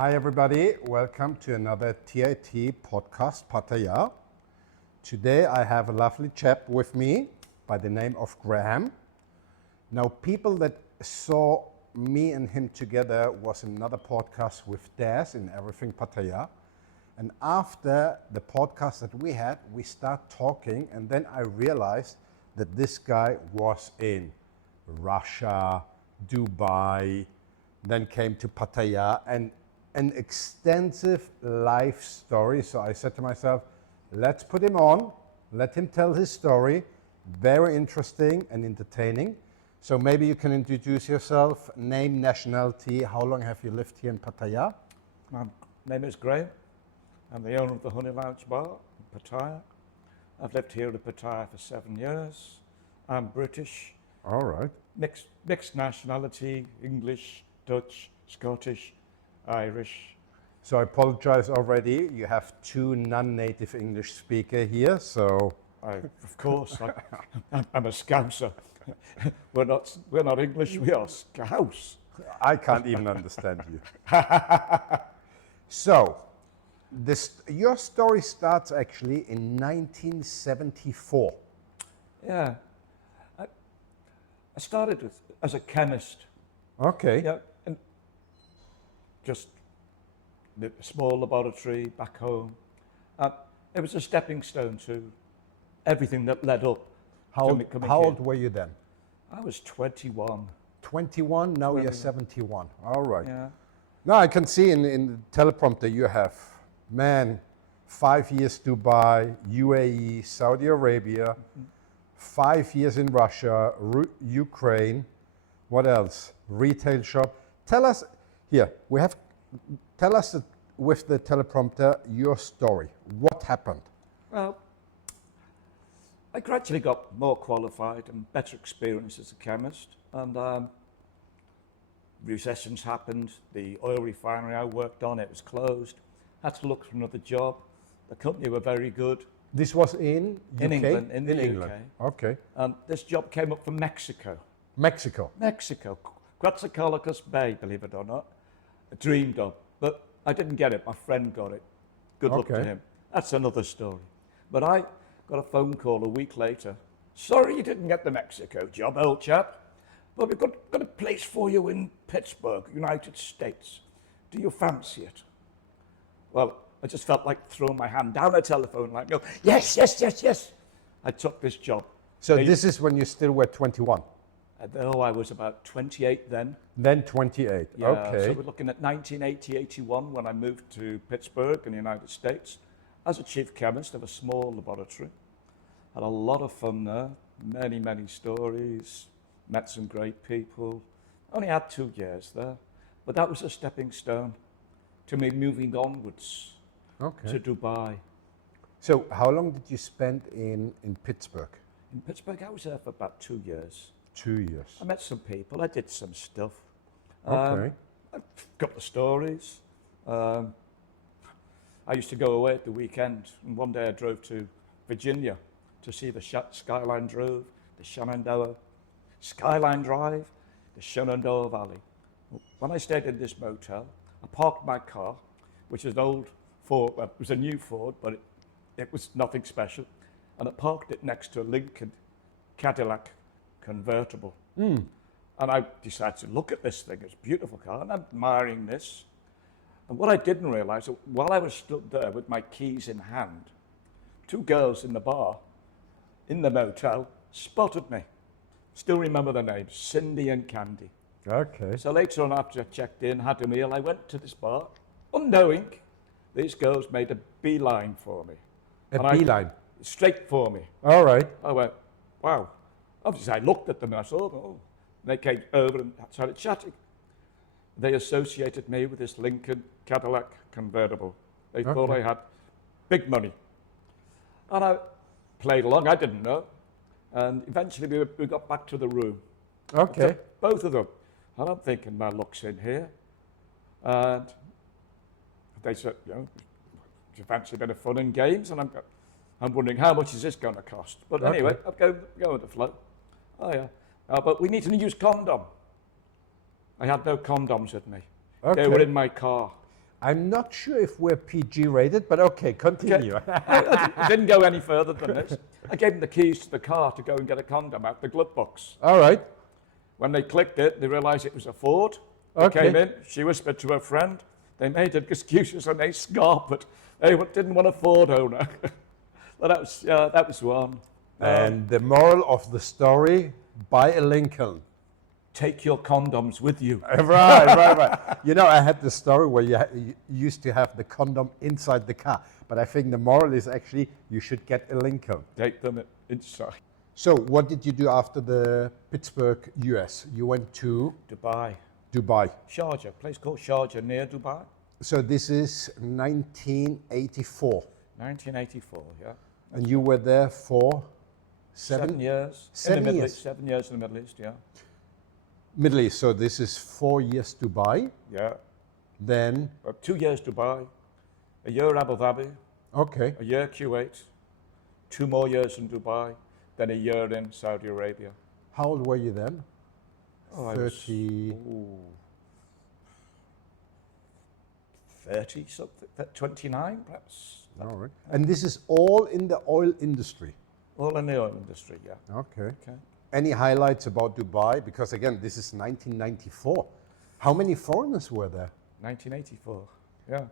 Hi everybody, welcome to another TiT Podcast Pattaya. Today I have a lovely chap with me by the name of Graham. Now people that saw me and him together was another podcast with Des in Everything Pattaya. And after the podcast that we had, we start talking and then I realized that this guy was in Russia, Dubai, then came to Pattaya and an extensive life story. So I said to myself, let's put him on, let him tell his story. Very interesting and entertaining. So maybe you can introduce yourself, name, nationality, how long have you lived here in Pattaya? My name is Graham. I'm the owner of the Hunny Lounge Bar in Pattaya. I've lived here in Pattaya for 7 years. I'm British. All right. Mixed nationality, English, Dutch, Scottish, Irish. So I apologize already. You have two non-native English speakers here, so... Of course, I'm a Scouser. We're not English, we are Scouse. I can't even understand you. So, your story starts actually in 1974. Yeah. I started as a chemist. Okay. Yeah, and just a small laboratory back home. It was a stepping stone to everything that led up. How old were you then? I was 21. 21, now 21. you're 71. All right. Yeah. Now I can see in the teleprompter you have, 5 years Dubai, UAE, Saudi Arabia, 5 years in Russia, Ukraine, what else? Retail shop. Tell us with the teleprompter your story. What happened? Well, I gradually got more qualified and better experience as a chemist, and recessions happened. The oil refinery I worked on, it was closed. Had to look for another job. The company were very good. This was in UK? England, in the England. UK. Okay. This job came up from Mexico. Mexico. Quetzalcoatlus Bay, believe it or not. I dreamed of, but I didn't get it. My friend got it. Good luck to him. That's another story. But I got a phone call a week later. Sorry you didn't get the Mexico job, old chap, but we've got a place for you in Pittsburgh, United States. Do you fancy it? Well, I just felt like throwing my hand down a telephone line. Go, yes. I took this job. So this is when you still were 21? I was about 28 then. Then 28, Yeah, okay. So we're looking at 1980, 81 when I moved to Pittsburgh in the United States as a chief chemist of a small laboratory. Had a lot of fun there, many stories, met some great people. Only had 2 years there, but that was a stepping stone to me moving onwards to Dubai. So how long did you spend in Pittsburgh? In Pittsburgh, I was there for about 2 years. 2 years. I met some people, I did some stuff. Okay. A couple of stories. I used to go away at the weekend, and one day I drove to Virginia to see the Skyline Drive, the Shenandoah Skyline Drive, the Shenandoah Valley. When I stayed in this motel, I parked my car, which is an old Ford, it was a new Ford, but it was nothing special, and I parked it next to a Lincoln Cadillac convertible. And I decided to look at this thing. It's a beautiful car, and I'm admiring this. And what I didn't realize, while I was stood there with my keys in hand, 2 girls in the bar, in the motel, spotted me. Still remember their names, Cindy and Candy. Okay. So later on, after I checked in, had a meal, I went to this bar. Unknowing, these girls made a beeline for me. Beeline? Straight for me. All right. I went, wow. Obviously, I looked at them and I saw them. Oh. They came over and started chatting. They associated me with this Lincoln Cadillac convertible. They thought I had big money. And I played along, I didn't know. And eventually we got back to the room. Okay. Both of them. And I'm thinking, my luck's in here. And they said, do you fancy a bit of fun and games? And I'm wondering, how much is this going to cost? But anyway, I'm going with the flow. Oh, yeah. But we need to use condom. I had no condoms with me. They were in my car. I'm not sure if we're PG rated, but okay, continue. I didn't go any further than this. I gave them the keys to the car to go and get a condom out the glove box. All right. When they clicked it, they realised it was a Ford. They came in, she whispered to her friend, they made excuses and they scarpered. They didn't want a Ford owner. Well, that was one. And the moral of the story, buy a Lincoln. Take your condoms with you. Right. You know, I had the story where you used to have the condom inside the car, but I think the moral is actually you should get a Lincoln. Take them inside. So what did you do after the Pittsburgh, US? You went to Dubai. Sharjah, a place called Sharjah near Dubai. So this is 1984. 1984, yeah. And you were there for 7 years. 7 years. 7 years in the Middle East, yeah. Middle East, so this is 4 years Dubai. Yeah. Then 2 years Dubai, a year Abu Dhabi, okay. a year Kuwait, 2 more years in Dubai, then a year in Saudi Arabia. How old were you then? Oh, 30. 30 something, 29 perhaps. All right. And this is all in the oil industry. All in the oil industry, yeah. Okay. Any highlights about Dubai? Because again, this is 1994. How many foreigners were there? 1984, yeah.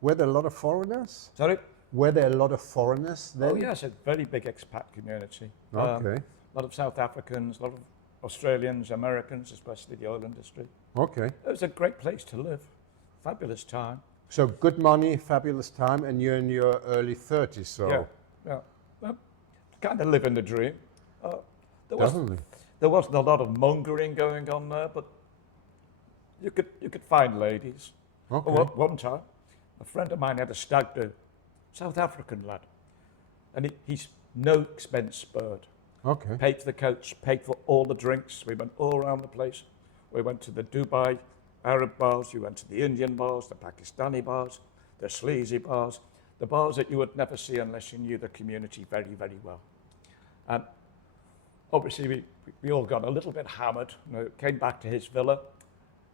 Were there a lot of foreigners? Sorry? Were there a lot of foreigners then? Oh yes, a very big expat community. Okay. A lot of South Africans, a lot of Australians, Americans, especially the oil industry. Okay. It was a great place to live. Fabulous time. So good money, fabulous time, and you're in your early 30s, so... Yeah. Well, kind of living the dream. Definitely. There wasn't a lot of mongering going on there, but you could find ladies. Okay. One time, a friend of mine had a stag do, South African lad, and he's no expense spared. Okay. Paid for the coach, paid for all the drinks. We went all around the place. We went to the Dubai Arab bars, we went to the Indian bars, the Pakistani bars, the sleazy bars, the bars that you would never see unless you knew the community very, very well. And obviously we all got a little bit hammered. Came back to his villa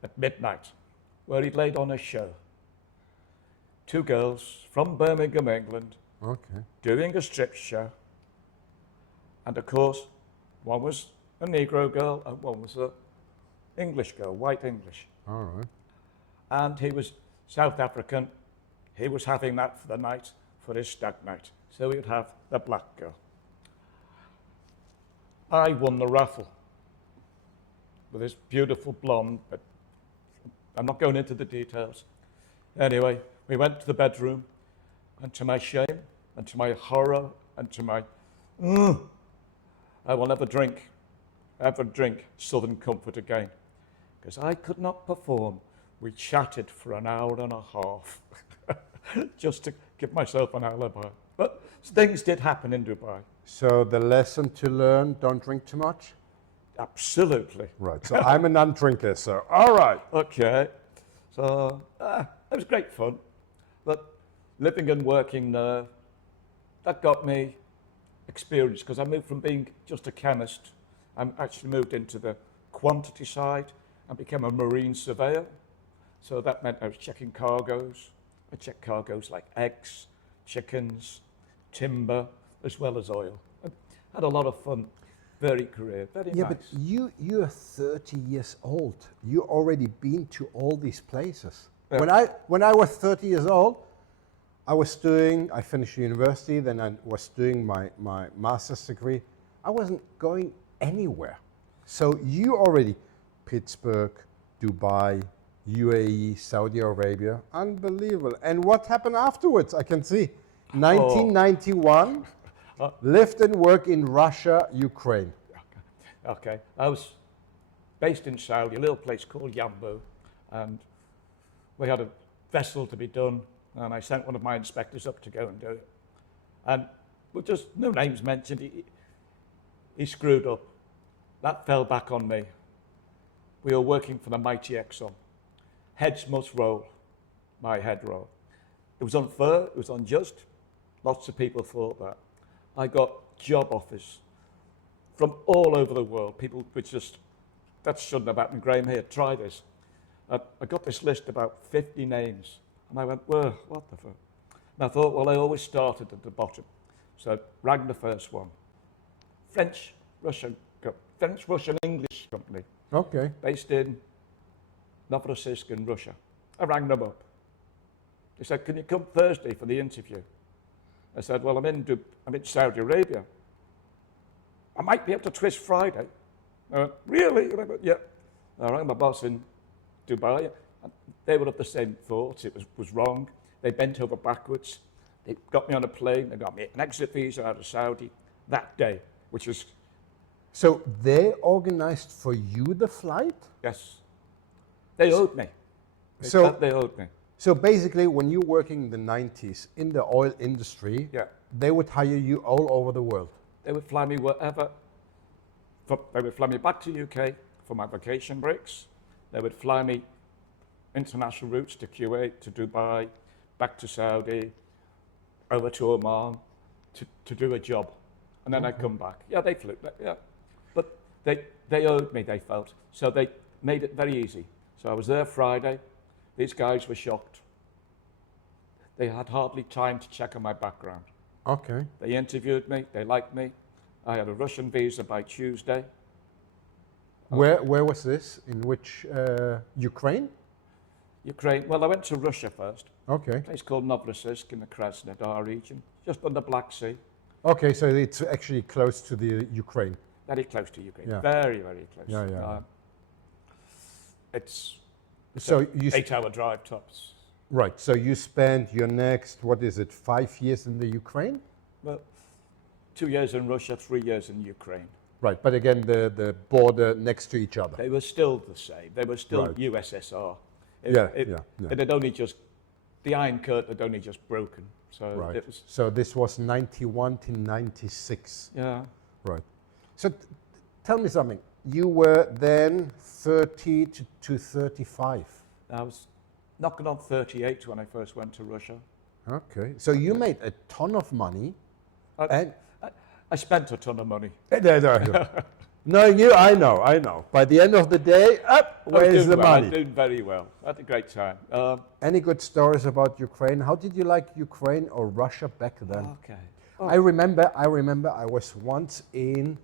at midnight, where he'd laid on a show. 2 girls from Birmingham, England, doing a strip show. And of course, one was a Negro girl and one was a English girl, white English. All right. And he was South African. He was having that for the night, for his stag night. So he'd have the black girl. I won the raffle with this beautiful blonde, but I'm not going into the details. Anyway, we went to the bedroom, and to my shame, and to my horror, and to my, I will never drink Southern Comfort again, because I could not perform. We chatted for an hour and a half, just to give myself an alibi. But things did happen in Dubai. So the lesson to learn, don't drink too much? Absolutely. Right, so I'm a non-drinker, so all right. Okay, so it was great fun, but living and working there, that got me experience, because I moved from being just a chemist, I actually moved into the quantity side and became a marine surveyor. So that meant I was checking cargoes. I checked cargoes like eggs, chickens, timber, as well as oil. I had a lot of fun, very career, very Yeah, nice. but you're 30 years old. You already been to all these places. Yeah. When I was 30 years old, I finished university, then I was doing my master's degree. I wasn't going anywhere. So you already, Pittsburgh, Dubai, UAE, Saudi Arabia, unbelievable. And what happened afterwards? I can see 1991, lived and worked in Russia, Ukraine. Okay, I was based in Saudi, a little place called Yambu, and we had a vessel to be done, and I sent one of my inspectors up to go and do it. And with just no names mentioned, he screwed up. That fell back on me. We were working for the mighty Exxon. Heads must roll, my head rolled. It was unfair, it was unjust. Lots of people thought that. I got job offers from all over the world. People were just, that shouldn't have happened, Graham, here, try this. I got this list about 50 names. And I went, well, what the fuck? And I thought, well, I always started at the bottom. So rang the first one. French-Russian English company Okay. based in Novorossiysk in Russia. I rang them up. They said, can you come Thursday for the interview? I said, well, I'm in Saudi Arabia. I might be able to twist Friday. I went, really? And I went, yeah. I rang my boss in Dubai. And they were of the same thoughts. It was wrong. They bent over backwards. They got me on a plane. They got me an exit visa out of Saudi that day, which was, So they organized for you the flight? yes. They owed me. They owed me. So basically, when you're working in the 90s in the oil industry, Yeah. they would hire you all over the world. They would fly me wherever. They would fly me back to UK for my vacation breaks. They would fly me international routes to Kuwait, to Dubai, back to Saudi, over to Oman to do a job. And then I'd come back. Yeah, they flew. Yeah. But they owed me, they felt. So they made it very easy. So I was there Friday. These guys were shocked. They had hardly time to check on my background. Okay. They interviewed me. They liked me. I had a Russian visa by Tuesday. Where was this? In which Ukraine? Ukraine. Well, I went to Russia first. Okay. A place called Novorossiysk in the Krasnodar region, just on the Black Sea. Okay, so it's actually close to the Ukraine. Very close to Ukraine. Yeah. Very, very close. Yeah. It's So an you 8-hour drive tops. right. So you spent your next 5 years in the Ukraine? Well, 2 years in Russia, 3 years in Ukraine. Right, but again, the border next to each other. They were still the same. They were still Right. USSR. Yeah. It had only just, the Iron Curtain had only just broken. So Right. it was, So this was 91 to 96. yeah. Right. So tell me something. You were then 30 to 35. I was knocking on 38 when I first went to Russia. Okay. So you made a ton of money. And I spent a ton of money. no. Knowing you, I know. By the end of the day, where's the money? I'm doing very well. I had a great time. Any good stories about Ukraine? How did you like Ukraine or Russia back then? Okay. I remember I was once in,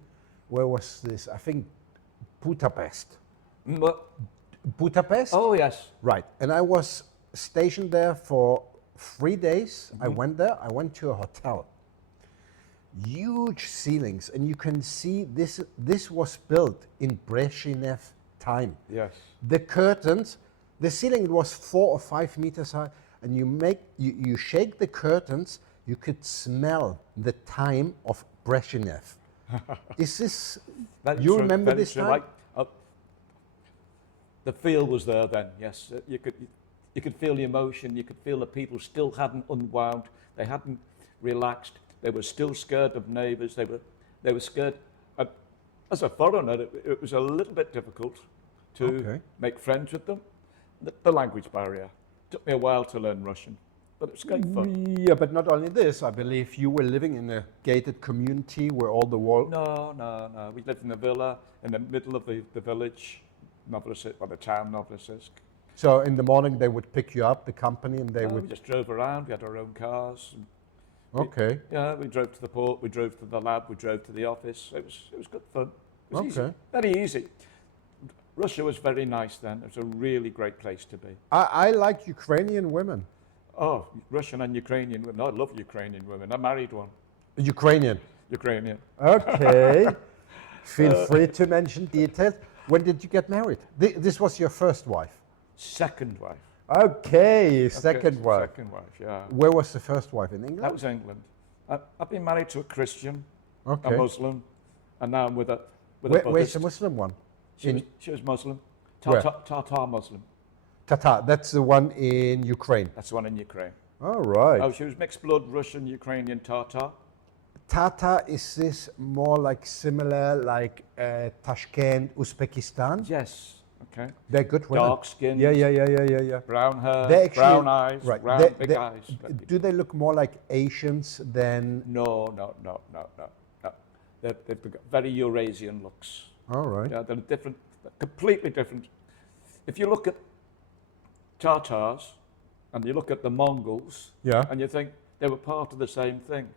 where was this? I think Budapest. Budapest? Oh, yes. Right. And I was stationed there for 3 days. I went there. I went to a hotel. Huge ceilings. And you can see this was built in Brezhnev time. Yes. The curtains, the ceiling was 4 or 5 meters high. And you shake the curtains, you could smell the time of Brezhnev. Is this, you remember this time? The feel was there then, yes. You could feel the emotion, you could feel the people still hadn't unwound, they hadn't relaxed, they were still scared of neighbours, they were scared. As a foreigner, it was a little bit difficult to make friends with them. The language barrier. Took me a while to learn Russian, but it was great fun. Yeah, but not only this, I believe you were living in a gated community where all the world... No. We lived in a villa in the middle of the village, Novorossiysk, or the town Novorossiysk. So in the morning they would pick you up, the company, and they We would... just drove around, we had our own cars. Okay. We drove to the port, we drove to the lab, we drove to the office. It was good fun. It was Okay. easy, very easy. Russia was very nice then. It was a really great place to be. I like Ukrainian women. Oh, Russian and Ukrainian women. I love Ukrainian women. I married one. Ukrainian. Ukrainian. Okay. Feel free to mention details. When did you get married? This was your first wife? Second wife. Okay, second wife. Second wife, yeah. Where was the first wife? In England? That was England. I've been married to a Christian, Okay. a Muslim, and now I'm with a Where's Buddhist. the Muslim one? She was Muslim. Where? Tatar Muslim. Tatar, that's the one in Ukraine. That's the one in Ukraine. All right. Oh, she was mixed blood, Russian, Ukrainian, Tatar. Tatar, is this more like similar like Tashkent, Uzbekistan? Yes. Okay. They're good women. Dark skin. Yeah. Brown hair. They actually- brown eyes. right, Round, big eyes. Do they look more like Asians than... No. They've got very Eurasian looks. All right. Yeah, they're different, completely different. If you look at Tatars, and you look at the Mongols, Yeah. and you think they were part of the same thing.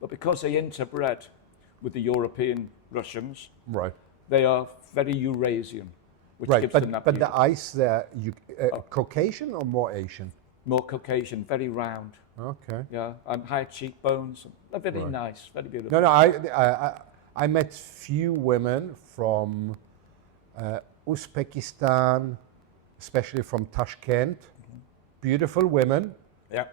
But because they interbred with the European Russians, Right. they are very Eurasian, which Right. gives them that But the beauty. eyes there, Caucasian or more Asian? More Caucasian, very round, Okay. yeah, and high cheekbones. They're very Right. nice, very beautiful. No, I met few women from Uzbekistan, especially from Tashkent. Beautiful women, Yeah,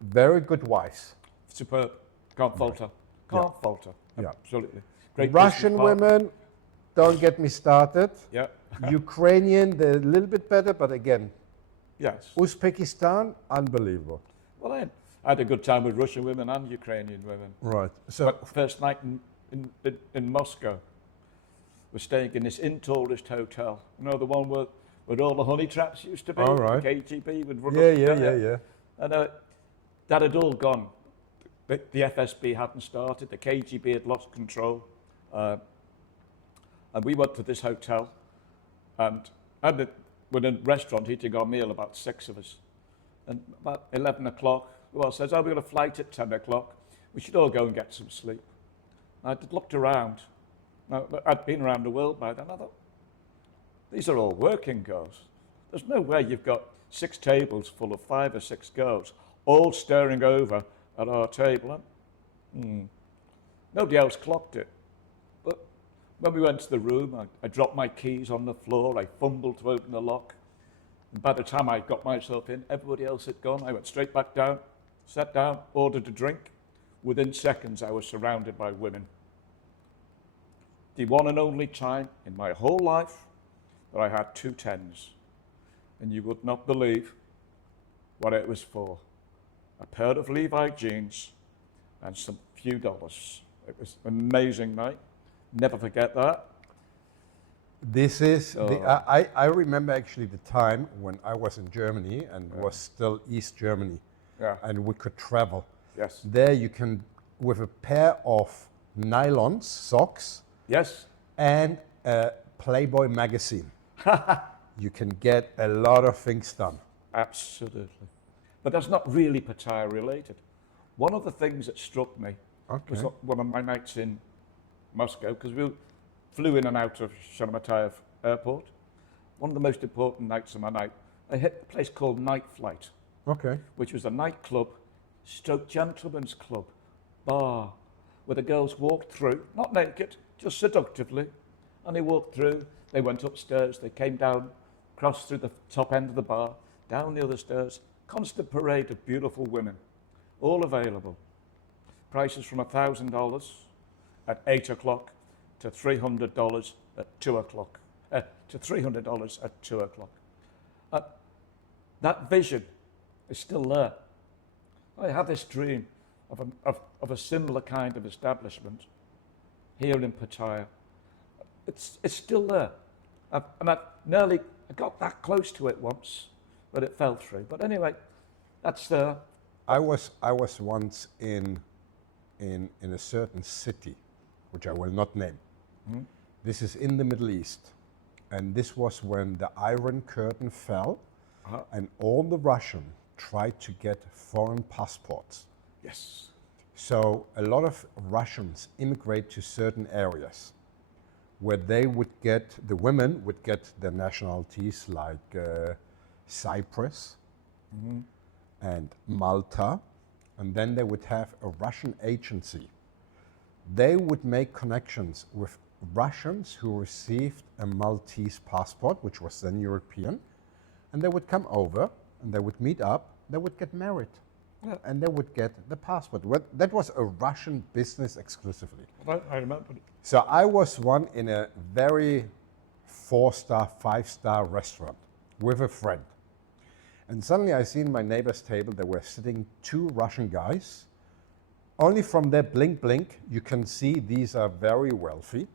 very good wives. superb. Can't falter. Can't falter. Yeah. Absolutely. Great Russian business partner. women, don't get me started. Yeah. Ukrainian, they're a little bit better, but again, Yes. Uzbekistan, unbelievable. Well, I had a good time with Russian women and Ukrainian women. Right. So, But first night in Moscow, we're staying in this in-tourist hotel. You know, the one where all the honey traps used to be? All right. KGB would run yeah, up yeah, down yeah, there. yeah. And that had all gone. The FSB hadn't started. The KGB had lost control. And we went to this hotel and we're in a restaurant eating our meal, about 6 of us. And about 11 o'clock, well, says, oh, we've got a flight at 10 o'clock. We should all go and get some sleep. And I looked around. Now, I'd been around the world by then. I thought, these are all working girls. There's no way you've got 6 tables full of 5 or 6 girls, all staring over at our table. Nobody else clocked it. But when we went to the room, I dropped my keys on the floor. I fumbled to open the lock. And by the time I got myself in, everybody else had gone. I went straight back down, sat down, ordered a drink. Within seconds, I was surrounded by women. The one and only time in my whole life that I had 2 tens. And you would not believe what it was for. A pair of Levi jeans and some few dollars. It was an amazing night. Never forget that. This is, Oh. I remember actually the time when I was in Germany and was still East Germany Yeah. and we could travel. Yes. There you can, with a pair of nylon socks Yes. and a Playboy magazine, you can get a lot of things done. Absolutely. But that's not really Pattaya related. One of the things that struck me was Okay. one of my nights in Moscow, because we flew in and out of Pattaya airport. One of the most important nights of my night, I hit a place called Night Flight, Okay. which was a nightclub, stroke gentleman's club, bar, where the girls walked through, not naked, just seductively, and they walked through, they went upstairs, they came down, crossed through the top end of the bar, down the other stairs, constant parade of beautiful women, all available. Prices from $1,000 at 8 o'clock to $300 at 2 o'clock, to $300 at 2 o'clock. That vision is still there. I have this dream of a similar kind of establishment here in Pattaya. It's still there. I got that close to it once, but it fell through. But anyway, that's there. I was once in a certain city, which I will not name. This is in the Middle East, and this was when the Iron Curtain fell, and all the Russians tried to get foreign passports. Yes. So a lot of Russians immigrate to certain areas where they would get, the women would get their nationalities like Cyprus and Malta, and then they would have a Russian agency. They would make connections with Russians who received a Maltese passport, which was then European, and they would come over and they would meet up, they would get married. Yeah. And they would get the passport. That was a Russian business exclusively. I remember it. So I was one in a very 4-star, 5-star restaurant with a friend. And suddenly I see in my neighbor's table there were sitting 2 Russian guys. Only from their blink blink you can see these are very wealthy.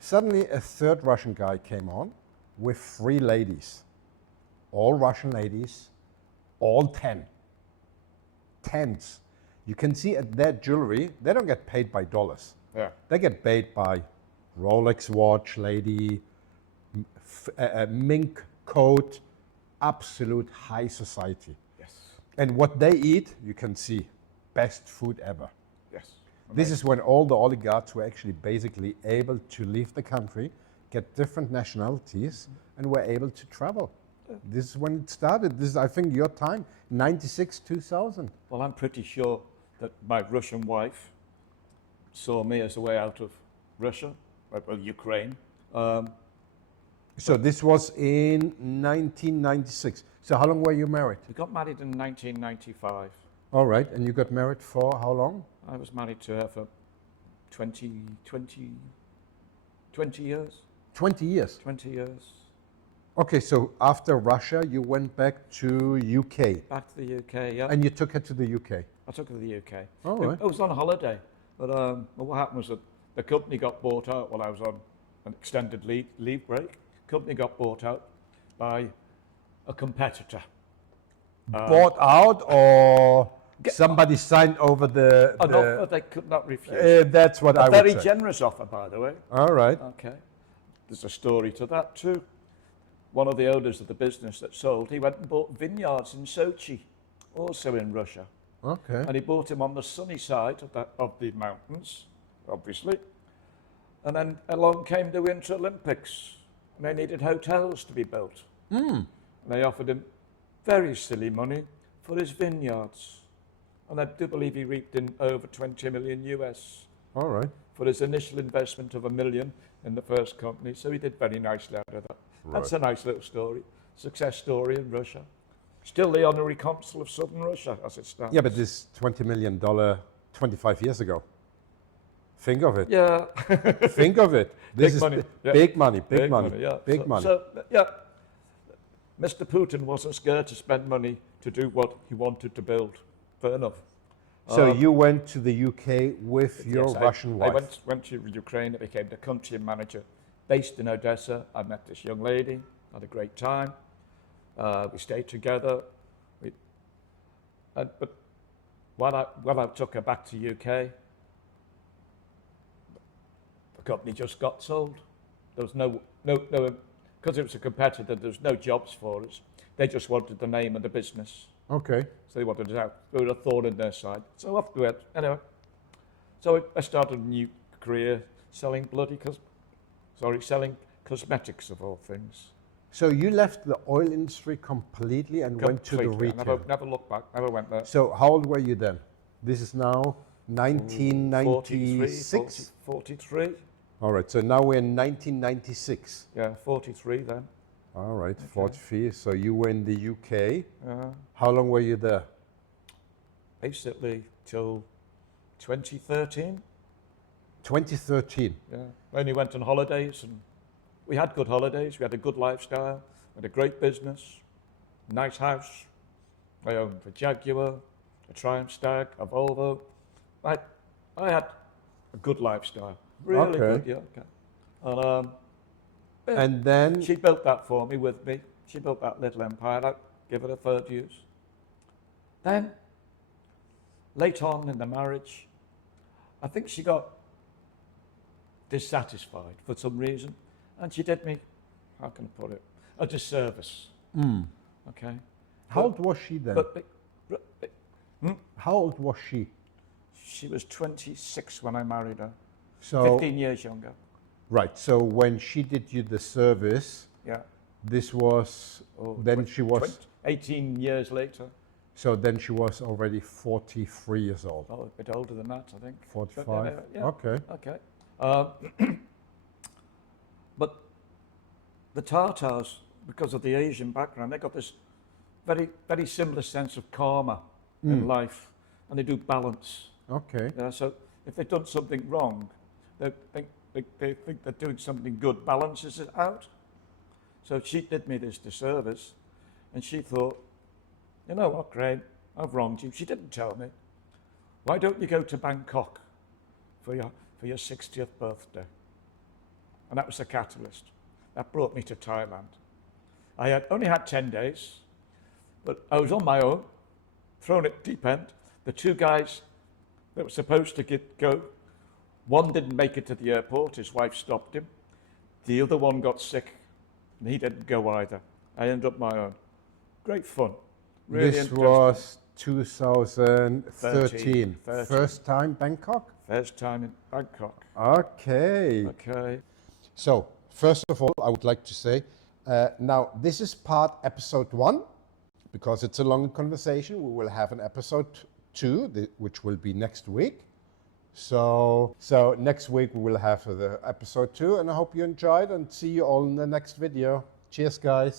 Suddenly a 3rd Russian guy came on with 3 ladies. All Russian ladies, all 10. Tens. You can see at their jewelry, they don't get paid by dollars. Yeah. They get paid by Rolex watch lady, mink coat, absolute high society. Yes. And what they eat, you can see, best food ever. Yes. This is when all the oligarchs were actually basically able to leave the country, get different nationalities, and were able to travel. This is when it started. This is, I think, your time, 96, 2000. Well, I'm pretty sure that my Russian wife saw me as a way out of Russia, well, Ukraine. So this was in 1996. So how long were you married? We got married in 1995. All right, and you got married for how long? I was married to her for 20 years. 20 years. 20 years. Okay, so after Russia, you went back to UK. Back to the UK, yeah. And you took her to the UK. I took her to the UK. All right. I was on holiday, but what happened was that the company got bought out while I was on an extended leave break. Company got bought out by a competitor. Bought out, or somebody signed over the... An offer they could not refuse. That's what I A would say. very generous offer, by the way. All right. Okay. There's a story to that too. One of the owners of the business that sold, he went and bought vineyards in Sochi, also in Russia. Okay. And he bought him on the sunny side of the mountains, obviously. And then along came the Winter Olympics, and they needed hotels to be built. And they offered him very silly money for his vineyards. And I do believe he reaped in over 20 million US All right. for his initial investment of $1 million in the first company. So he did very nicely out of that. Right. That's a nice little story. Success story in Russia. Still the honorary consul of southern Russia as it stands. Yeah, but this $20 million 25 years ago. Think of it. Yeah. Think of it. This Big is money, yeah. big money, big money, yeah. big money. So, yeah, Mr. Putin wasn't scared to spend money to do what he wanted to build. Fair enough. So you went to the UK with your Yes, Russian wife. I went to Ukraine. I became the country manager based in Odessa. I met this young lady, had a great time. We stayed together. But when I took her back to UK, the company just got sold. There was no, because it was a competitor, there was no jobs for us. They just wanted the name of the business. Okay. So they wanted us out. We were a thorn in their side. So off we went. Anyway, so I started a new career selling selling cosmetics of all things. So you left the oil industry completely and went to the Completely. retail. Never looked back. Never went there. So how old were you then? This is now 1996? 43. All right, so now we're in 1996. Yeah, 43 then. All right, 43. So you were in the UK. Yeah. How long were you there? Basically till 2013. 2013. Yeah. I only went on holidays and we had good holidays. We had a good lifestyle. We had a great business. Nice house. I owned a Jaguar, a Triumph Stag, a Volvo. I had a good lifestyle. Really Okay. good, yeah. Okay. And, And then, she built that for me with me. She built that little empire. I'd give it a third use. Then, late on in the marriage, I think she got dissatisfied for some reason. And she did me, how can I put it, a disservice. Okay. how old was she then? How old was she? She was 26 when I married her. So, 15 years younger. right, so when she did you the service, Yeah. this was, then she was, 18 years later. so then she was already 43 years old. Oh, a bit older than that, I think. 45? Yeah. Okay. Okay. But the Tatars, because of the Asian background, they got this very, very similar sense of karma in life, and they do balance. Okay. Yeah, so if they've done something wrong, they think they're doing something good, balances it out. So she did me this disservice, and she thought, you know what, Graham, I've wronged you. She didn't tell me. Why don't you go to Bangkok for your 60th birthday? And that was the catalyst. That brought me to Thailand. I had only had 10 days, but I was on my own, thrown at deep end. The two guys that were supposed to go, one didn't make it to the airport, his wife stopped him. The other one got sick, and he didn't go either. I ended up my own. great fun. Really This interesting. was 2013. 13. First time Bangkok? First time in Bangkok. Okay. Okay. So, first of all, I would like to say, now this is episode 1, because it's a long conversation. We will have an episode 2, which will be next week. So next week we will have the episode 2, and I hope you enjoyed, and see you all in the next video. Cheers, guys.